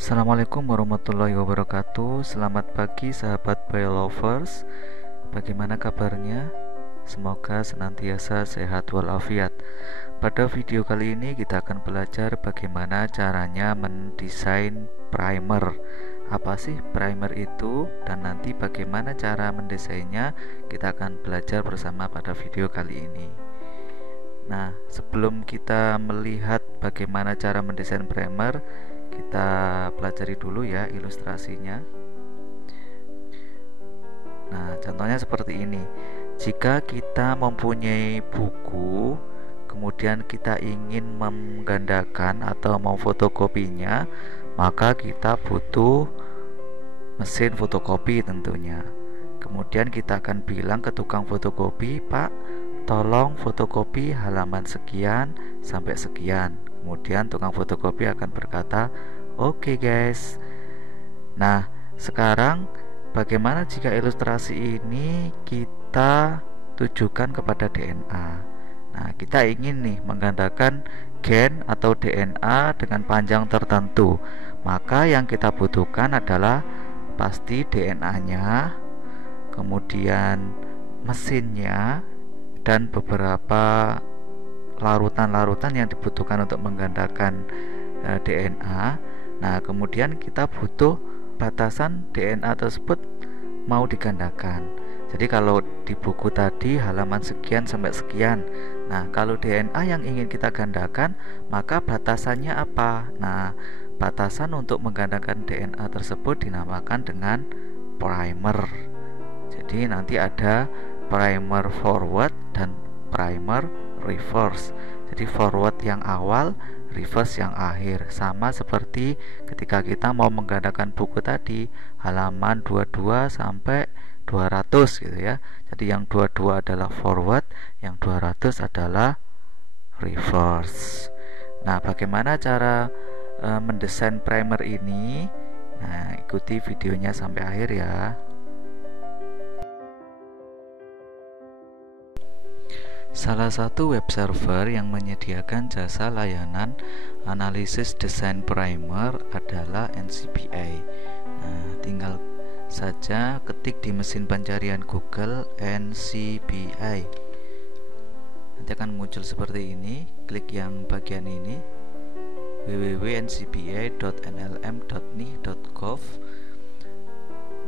Assalamualaikum warahmatullahi wabarakatuh. Selamat pagi sahabat Biolovers. Bagaimana kabarnya? Semoga senantiasa sehat walafiat. Pada video kali ini kita akan belajar bagaimana caranya mendesain primer. Apa sih primer itu dan nanti bagaimana cara mendesainnya, kita akan belajar bersama pada video kali ini. Nah, sebelum kita melihat bagaimana cara mendesain primer, kita pelajari dulu ya ilustrasinya. Nah, contohnya seperti ini. Jika kita mempunyai buku, kemudian kita ingin menggandakan atau memfotokopinya, maka kita butuh mesin fotokopi tentunya. Kemudian kita akan bilang ke tukang fotokopi, "Pak, tolong fotokopi halaman sekian sampai sekian." Kemudian tukang fotokopi akan berkata, "Oke guys." Nah, sekarang bagaimana jika ilustrasi ini kita tujukan kepada DNA? Nah, kita ingin nih menggandakan gen atau DNA dengan panjang tertentu. Maka yang kita butuhkan adalah pasti DNA-nya, kemudian mesinnya, dan beberapa larutan-larutan yang dibutuhkan untuk menggandakan DNA. Nah, kemudian kita butuh batasan DNA tersebut mau digandakan. Jadi kalau di buku tadi halaman sekian sampai sekian. Nah, kalau DNA yang ingin kita gandakan, maka batasannya apa? Nah, batasan untuk menggandakan DNA tersebut dinamakan dengan primer. Jadi nanti ada primer forward dan primer reverse. Jadi forward yang awal, reverse yang akhir. Sama seperti ketika kita mau menggandakan buku tadi, halaman 22 sampai 200 gitu ya. Jadi yang 22 adalah forward, yang 200 adalah reverse. Nah, bagaimana cara mendesain primer ini? Nah, ikuti videonya sampai akhir ya. Salah satu web server yang menyediakan jasa layanan analisis desain primer adalah NCBI. Nah, tinggal saja ketik di mesin pencarian Google NCBI. Nanti akan muncul seperti ini. Klik yang bagian ini, www.ncbi.nlm.nih.gov.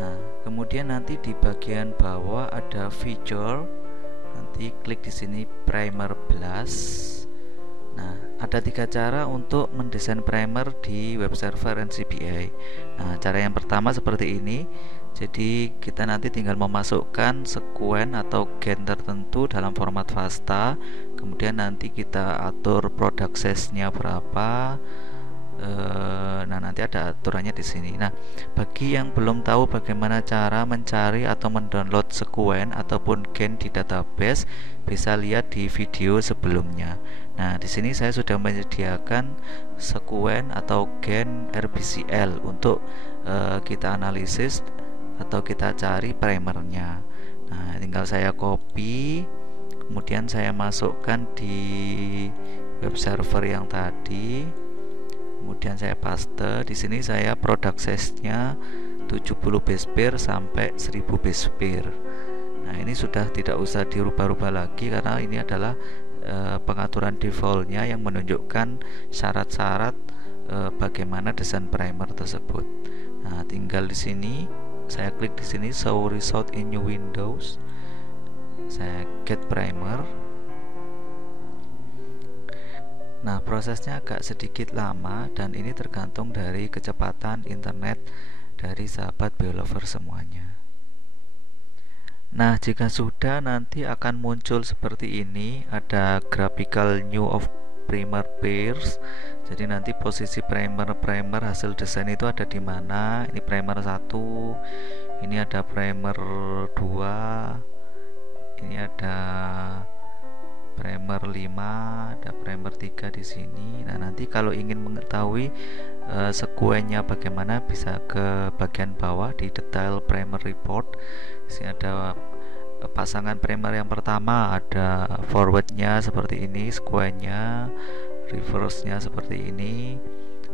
Nah, kemudian nanti di bagian bawah ada feature. Nanti klik di sini primer blast. Nah, ada 3 cara untuk mendesain primer di web server NCBI. Nah, cara yang pertama seperti ini. Jadi kita nanti tinggal memasukkan sekuen atau gen tertentu dalam format FASTA. Kemudian nanti kita atur product size-nya berapa. Nah, nanti ada aturannya di sini. Nah, bagi yang belum tahu bagaimana cara mencari atau mendownload sekuen ataupun gen di database, bisa lihat di video sebelumnya. Nah, di sini saya sudah menyediakan sekuen atau gen RBCL untuk kita analisis atau kita cari primernya. Nah, tinggal saya copy, kemudian saya masukkan di web server yang tadi. Kemudian saya paste. Di sini saya product size-nya 70 base pair sampai 1000 base pair. Nah, ini sudah tidak usah dirubah-rubah lagi karena ini adalah pengaturan default-nya yang menunjukkan syarat-syarat bagaimana desain primer tersebut. Nah, tinggal di sini saya klik di sini show result in new windows. Saya get primer. Nah, prosesnya agak sedikit lama dan ini tergantung dari kecepatan internet dari sahabat Biolovers semuanya. Nah, jika sudah nanti akan muncul seperti ini, ada graphical new of primer pairs. Jadi nanti posisi primer hasil desain itu ada di mana. Ini primer 1, ini ada primer 2, ini ada primer 5, ada primer 3 di sini. Nah, nanti kalau ingin mengetahui sekuennya bagaimana, bisa ke bagian bawah di detail primer report. Di sini ada pasangan primer yang pertama, ada forwardnya seperti ini, sekuennya, reverse-nya seperti ini,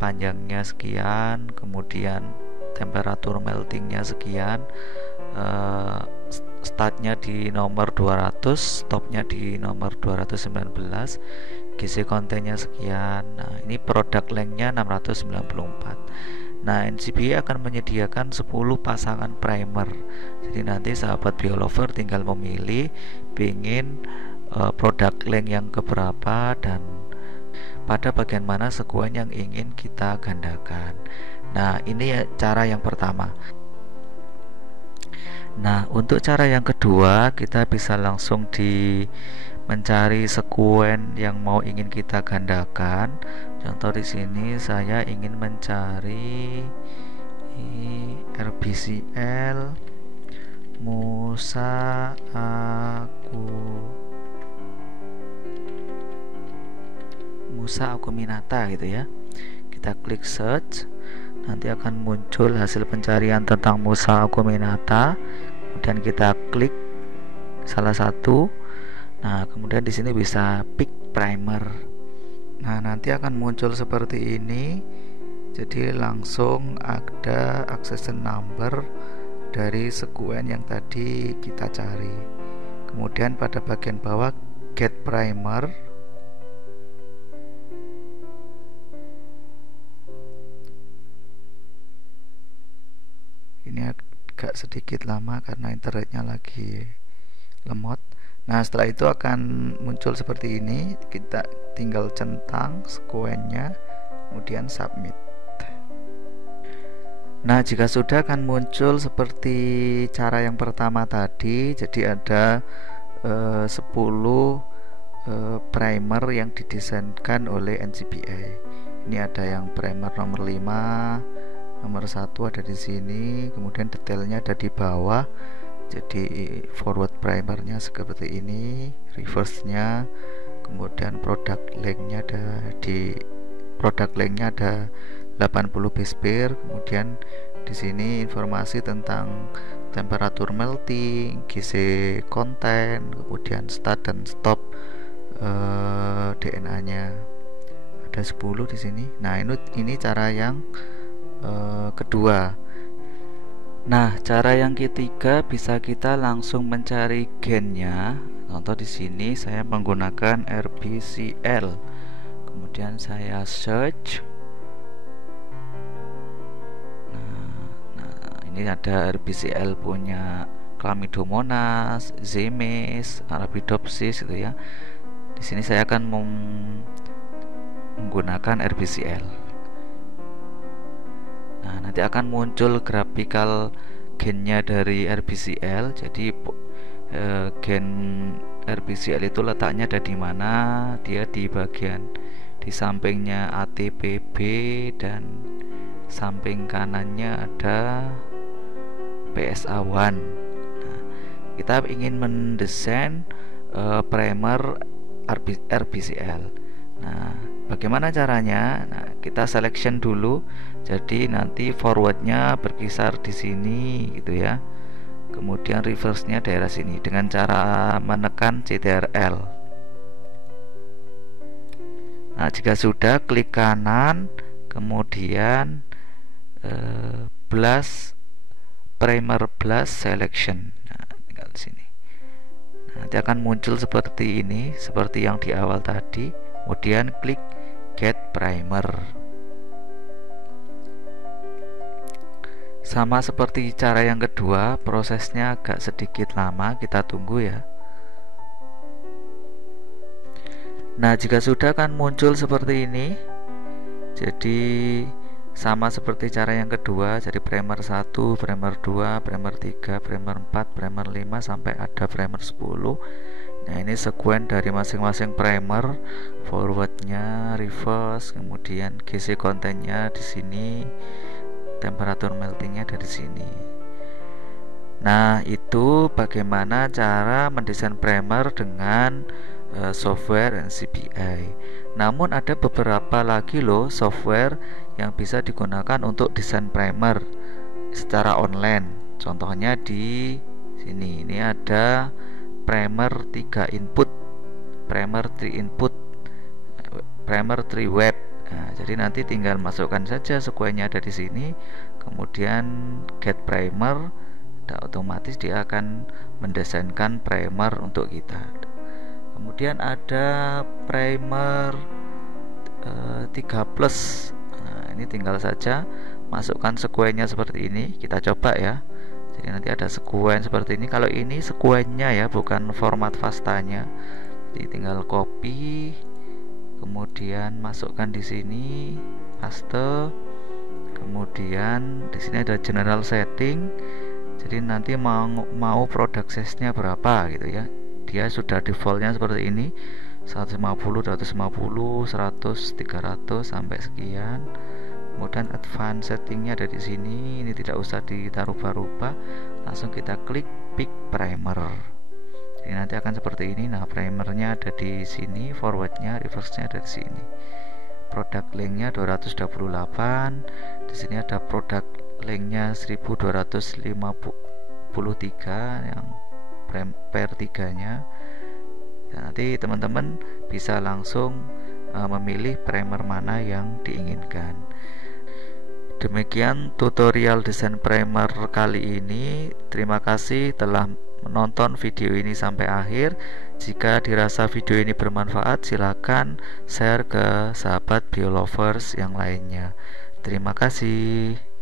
panjangnya sekian, kemudian temperatur meltingnya sekian, startnya di nomor 200, stopnya di nomor 219, GC kontennya sekian. Nah, ini product length-nya 694. Nah, NCBI akan menyediakan 10 pasangan primer. Jadi nanti sahabat biolover tinggal memilih ingin product length yang keberapa dan pada bagian mana sekuen yang ingin kita gandakan. Nah, ini cara yang pertama. Nah, untuk cara yang kedua, kita bisa langsung mencari sekuen yang mau ingin kita gandakan. Contoh di sini saya ingin mencari RBCL Musa acuminata gitu ya. Kita klik search. Nanti akan muncul hasil pencarian tentang Musa acuminata. Kemudian kita klik salah satu. Nah, kemudian di sini bisa pick primer. Nah, nanti akan muncul seperti ini. Jadi langsung ada accession number dari sekuen yang tadi kita cari. Kemudian pada bagian bawah get primer. Ini agak sedikit lama karena internetnya lagi lemot. Nah, setelah itu akan muncul seperti ini. Kita tinggal centang sekuennya, kemudian submit. Nah, jika sudah akan muncul seperti cara yang pertama tadi. Jadi ada 10 primer yang didesainkan oleh NCBI. Ini ada yang primer nomor 5, nomor 1 ada di sini, kemudian detailnya ada di bawah. Jadi forward primernya seperti ini, reverse-nya, kemudian product length-nya ada 80 base pair. Kemudian di sini informasi tentang temperatur melting, GC konten, kemudian start dan stop DNA-nya ada 10 di sini. Nah, ini cara yang kedua. Nah, cara yang ketiga bisa kita langsung mencari gennya. Contoh di sini saya menggunakan RBCL. Kemudian saya search. Nah, ini ada RBCL punya Chlamydomonas, Zmes, Arabidopsis gitu ya. Di sini saya akan menggunakan RBCL. Nah, nanti akan muncul grafikal gennya dari RBCL. Jadi gen RBCL itu letaknya ada di mana? Dia di bagian di sampingnya ATPB dan samping kanannya ada PSA1. Nah, kita ingin mendesain primer RBCL. Nah, bagaimana caranya? Nah, kita selection dulu. Jadi nanti forwardnya berkisar di sini gitu ya. Kemudian reverse-nya daerah sini dengan cara menekan CTRL. Nah, jika sudah klik kanan, kemudian primer blast selection. Nah, tinggal di sini. Nanti akan muncul seperti ini, seperti yang di awal tadi. Kemudian klik get primer. Sama seperti cara yang kedua, prosesnya agak sedikit lama, kita tunggu ya. Nah, jika sudah akan muncul seperti ini. Jadi sama seperti cara yang kedua, jadi primer 1, primer 2, primer 3, primer 4, primer 5 sampai ada primer 10. Nah, ini sekuen dari masing-masing primer, forwardnya, reverse, kemudian GC kontennya di sini, temperatur meltingnya dari sini. Nah, itu bagaimana cara mendesain primer dengan software NCBI. Namun ada beberapa lagi loh software yang bisa digunakan untuk desain primer secara online. Contohnya di sini. Ini ada primer 3 input, primer 3 input, primer 3 web. Nah, jadi nanti tinggal masukkan saja sekuennya ada di sini, kemudian get primer, dan otomatis dia akan mendesainkan primer untuk kita. Kemudian ada primer 3 plus. Nah, ini tinggal saja masukkan sekuennya seperti ini. Kita coba ya. Jadi nanti ada sekuen seperti ini. Kalau ini sekuennya ya, bukan format fastanya. Jadi tinggal copy, kemudian masukkan di sini, paste. Kemudian di sini ada general setting. Jadi nanti mau product size-nya berapa gitu ya. Dia sudah defaultnya seperti ini, 150, 250, 100, 300 sampai sekian. Kemudian advance settingnya ada di sini. Ini tidak usah kita rubah-rubah, langsung kita klik pick primer. Jadi nanti akan seperti ini. Nah, primernya ada di sini, forwardnya, reverse-nya ada di sini. Product length-nya 228. Di sini ada product length-nya 1253 yang per 3-nya. Nanti teman-teman bisa langsung memilih primer mana yang diinginkan. Demikian tutorial desain primer kali ini. Terima kasih telah menonton video ini sampai akhir. Jika dirasa video ini bermanfaat, silakan share ke sahabat biolovers yang lainnya. Terima kasih.